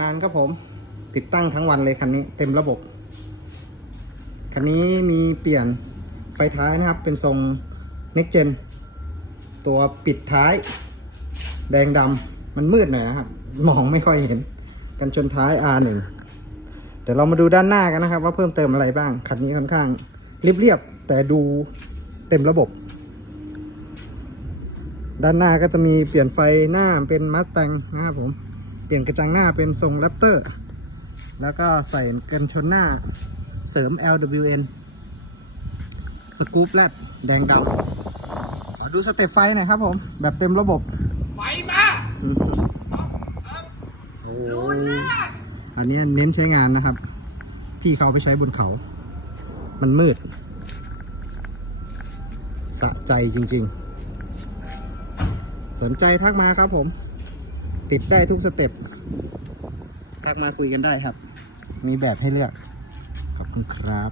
งานครับผมติดตั้งทั้งวันเลยคันนี้เต็มระบบ คันนี้มีเปลี่ยนไฟท้ายนะครับ เป็นทรง next gen ตัวปิดท้าย แดงดำมันมืดหน่อยนะครับ มองไม่ค่อยเห็น กันชนท้าย R1 เดี๋ยวเรามาดูด้านหน้ากันนะครับ ว่าเพิ่มเติมอะไรบ้าง คันนี้ค่อนข้างเรียบๆแต่ดูเต็มระบบ ด้านหน้าก็จะมีเปลี่ยนไฟหน้าเป็นมัสแตงนะครับผม ลี่ยนกระจังหน้าเป็นทรงแรปเตอร์ แล้วก็ใส่กันชนหน้าเสริม LWN สกู๊ปแรดแดงดำขอดูสเต็ปไฟหน่อยครับผม แบบเต็มระบบ ไฟมาอืมโอ้อันนี้เน้นใช้งานนะครับ พี่เขาเอาไปใช้บนเขา มันมืด สะใจจริง ๆ สนใจทักมาครับผม ติดได้ทุกสเต็ปทักมาคุยกันได้ครับ มีแบบให้เลือก ขอบคุณครับ